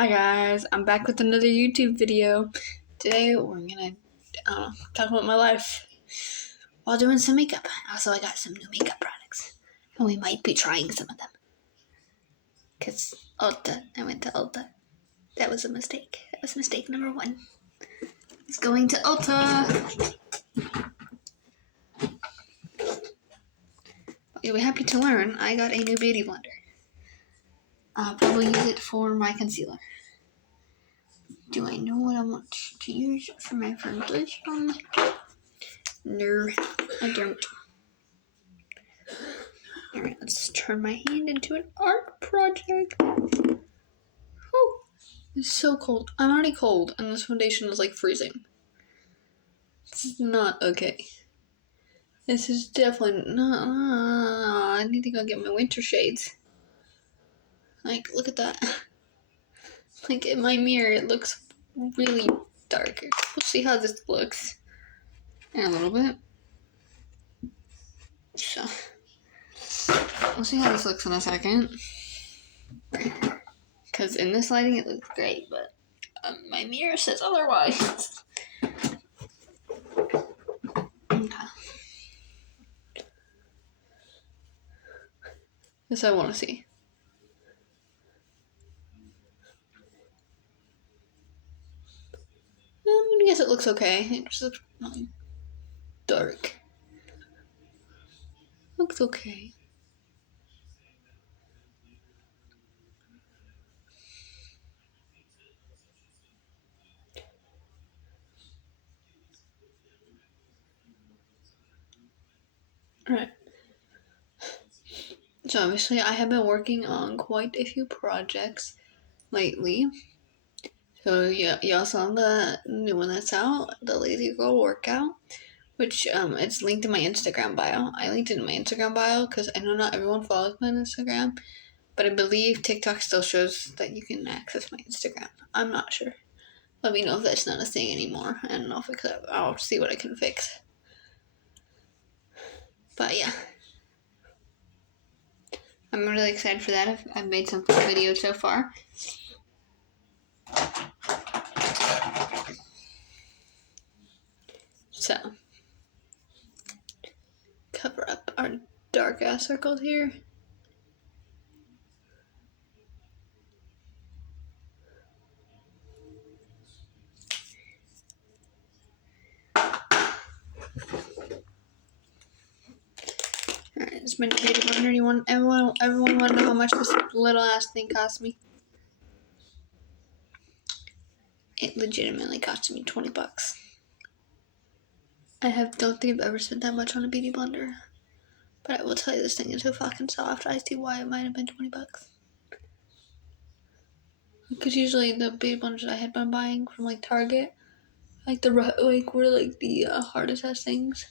Hi guys, I'm back with another YouTube video. Today we're gonna talk about my life while doing some makeup. Also, I got some new makeup products, and we might be trying some of them. Cause Ulta, I went to Ulta. That was a mistake. That was mistake number one. It's going to Ulta. But you'll be happy to learn I got a new beauty blender. I'll probably use it for my concealer. Do I know what I want to use for my foundation? No, I don't. Alright, let's turn my hand into an art project. Oh, it's so cold. I'm already cold, and this foundation is like freezing. This is not okay. This is definitely not. I need to go get my winter shades. Like, look at that. Like, in my mirror, it looks really dark. We'll see how this looks in a little bit. So, we'll see how this looks in a second. Because in this lighting, it looks great, but my mirror says otherwise. Okay. This I want to see. I guess it looks okay. It just looks really dark. Looks okay. Alright. So obviously I have been working on quite a few projects lately. So yeah, y'all saw the new one that's out, the Lazy Girl Workout, which it's linked in my Instagram bio. I linked it in my Instagram bio because I know not everyone follows my Instagram, but I believe TikTok still shows that you can access my Instagram. I'm not sure. Let me know if that's not a thing anymore. I don't know if it could. I'll see what I can fix. But yeah. I'm really excited for that. I've made some videos so far. So, cover up our dark ass circles here. Alright, this minute beauty blender. Everyone want to know how much this little ass thing cost me? It legitimately cost me $20. Don't think I've ever spent that much on a beauty blender. But I will tell you, this thing is so fucking soft. I see why it might have been $20. Because usually the beauty blenders I had been buying from like Target, were the hardest ass things.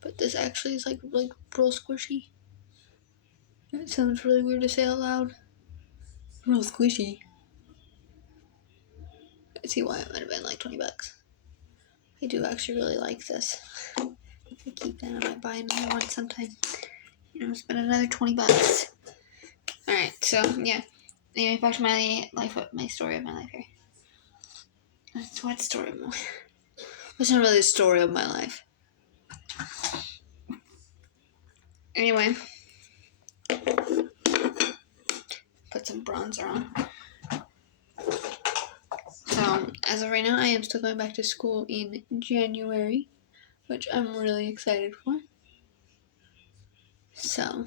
But this actually is like real squishy. It sounds really weird to say out loud. Real squishy. I see why it might have been like $20. I do actually really like this. If I keep that, I might buy another one sometime. Spend another $20. Alright, so yeah. Anyway, back to my life, my story of my life here. That's what story of my life. It's not really a story of my life. Anyway. Put some bronzer on. So, as of right now, I am still going back to school in January, which I'm really excited for. So,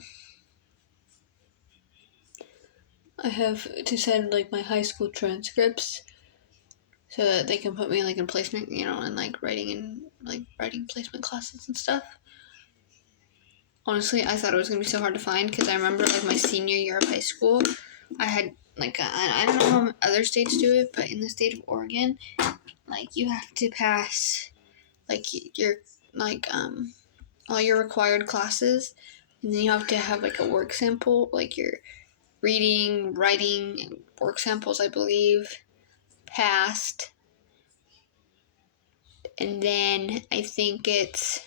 I have to send my high school transcripts so that they can put me in placement, and writing placement classes and stuff. Honestly, I thought it was gonna be so hard to find because I remember my senior year of high school, I had I don't know how other states do it, but in the state of Oregon, you have to pass your all your required classes, and then you have to have a work sample, your reading, writing, and work samples, I believe, passed. And then I think it's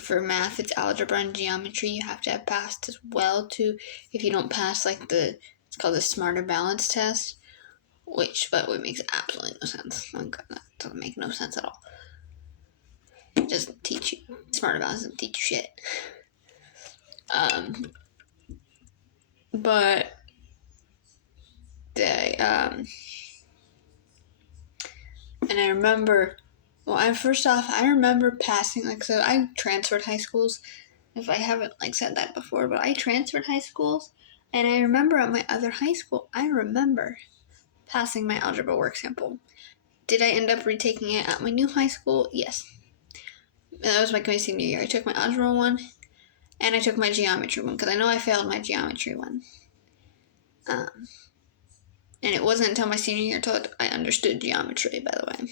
for math, it's algebra and geometry you have to have passed as well too. If you don't pass it's called the Smarter Balance Test, which, by the way, makes absolutely no sense. That doesn't make no sense at all. It doesn't teach you. Smarter Balance doesn't teach you shit. But and I remember, I remember passing, so I transferred high schools, if I haven't, said that before, but I transferred high schools, and I remember at my other high school, I remember passing my algebra work sample. Did I end up retaking it at my new high school? Yes. That was my senior year. I took my algebra one, and I took my geometry one, because I know I failed my geometry one. And it wasn't until my senior year until I understood geometry, by the way.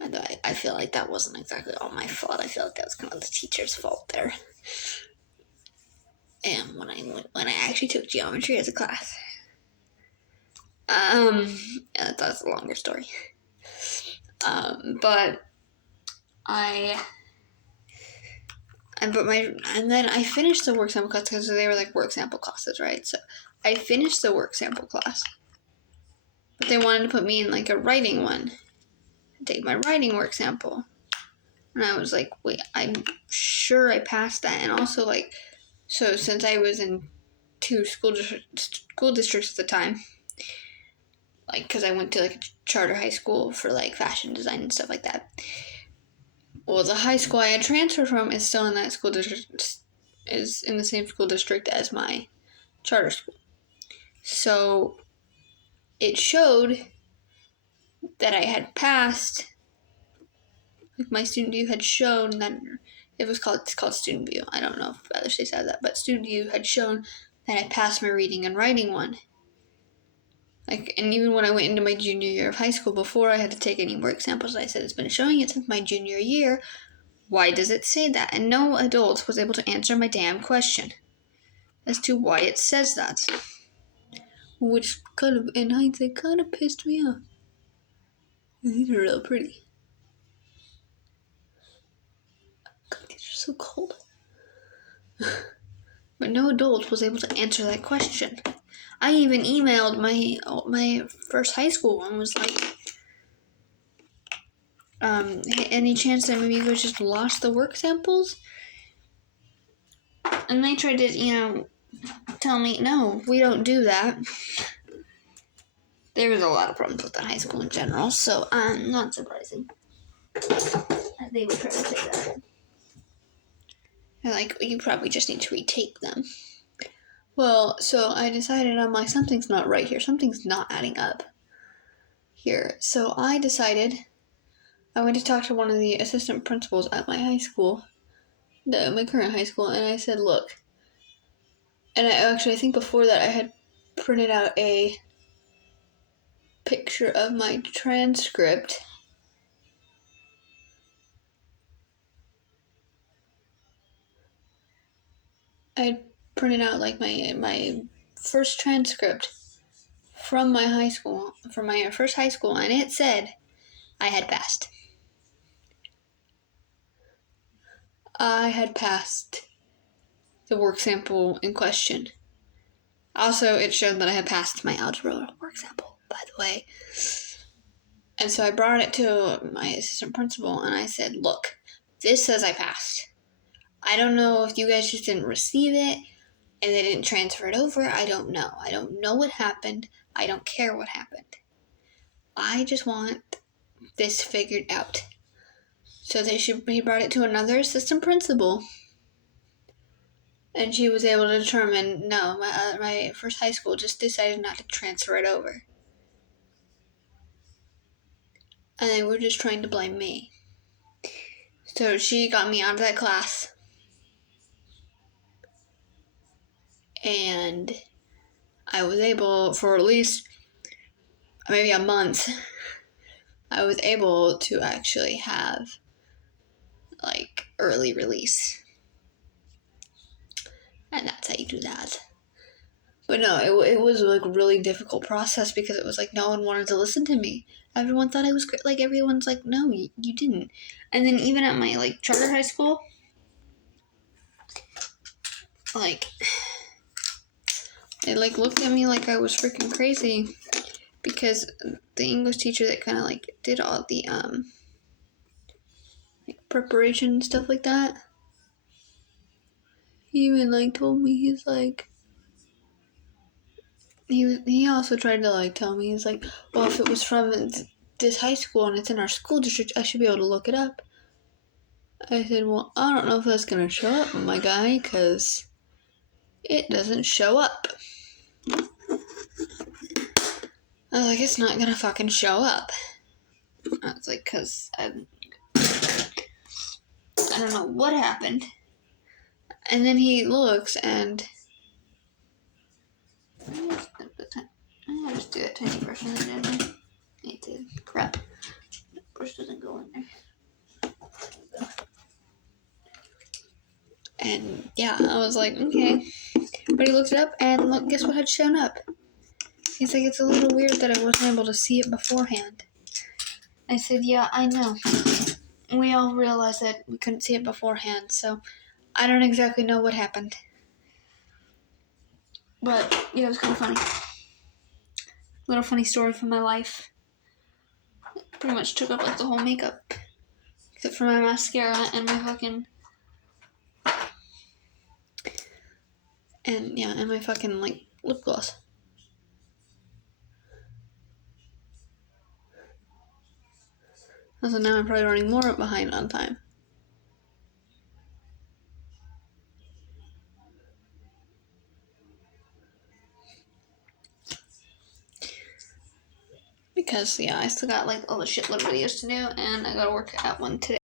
And I feel like that wasn't exactly all my fault. I feel like that was kind of the teacher's fault there. And when I actually took geometry as a class. Yeah, that's a longer story. But and then I finished the work sample class because they were work sample classes, right? So I finished the work sample class, but they wanted to put me in a writing one, take my writing work sample, and I was like, wait, I'm sure I passed that, and also so since I was in 2 school districts at the time, because I went to a charter high school for fashion design and stuff like that. Well, the high school I had transferred from is still in that school district, is in the same school district as my charter school. So it showed that I had passed. My student view had shown that it's called student view. I don't know if other states have that, but student view had shown that I passed my reading and writing one. And even when I went into my junior year of high school, before I had to take any work samples, I said, it's been showing it since my junior year. Why does it say that? And no adult was able to answer my damn question as to why it says that. Which kind of, in hindsight, kind of pissed me off. These are real pretty. God, these are so cold. But no adult was able to answer that question. I even emailed my first high school and was like, any chance that maybe you guys just lost the work samples? And they tried to, tell me, no, we don't do that. There was a lot of problems with that high school in general, so not surprising that they would try to say that. They're you probably just need to retake them. Well, so I decided, something's not right here. Something's not adding up here. So I decided, I went to talk to one of the assistant principals at my high school, my current high school, and I said, look, and I think before that I had printed out a picture of my transcript. I printed out my first transcript from my high school, from my first high school, and it said I had passed. I had passed the work sample in question. Also, it showed that I had passed my algebra work sample, by the way. And so I brought it to my assistant principal, and I said, look, this says I passed. I don't know if you guys just didn't receive it, and they didn't transfer it over. I don't know. I don't know what happened. I don't care what happened. I just want this figured out. So he brought it to another assistant principal, and she was able to determine, no, my first high school just decided not to transfer it over. And they were just trying to blame me. So she got me out of that class. And I was able, for at least maybe a month, I was able to actually have early release. And that's how you do that. But no, it was a really difficult process because it was no one wanted to listen to me. Everyone thought I was great. Everyone's no, you didn't. And then even at my charter high school, They like looked at me like I was freaking crazy because the English teacher that kind of like did all the like preparation and stuff like that. He even like told me he's like he also tried to like tell me he's like, well, if it was from this high school and it's in our school district, I should be able to look it up. I said, well, I don't know if that's gonna show up, my guy, because it doesn't show up. I was like, it's not gonna fucking show up. I was like, because I don't know what happened. And then he looks and I just do that tiny brush in there, didn't I? I did. Crap. The brush doesn't go in there. And yeah, I was like, okay. But he looked it up and look, guess what had shown up? He's like, it's a little weird that I wasn't able to see it beforehand. I said, yeah, I know. We all realized that we couldn't see it beforehand, so I don't exactly know what happened. But yeah, it was kind of funny. Little funny story from my life. Pretty much took up like the whole makeup. Except for my mascara and my fucking... And my fucking like lip gloss. Also now I'm probably running more behind on time. Because, yeah, I still got like all the shitload of videos to do and I gotta work at one today.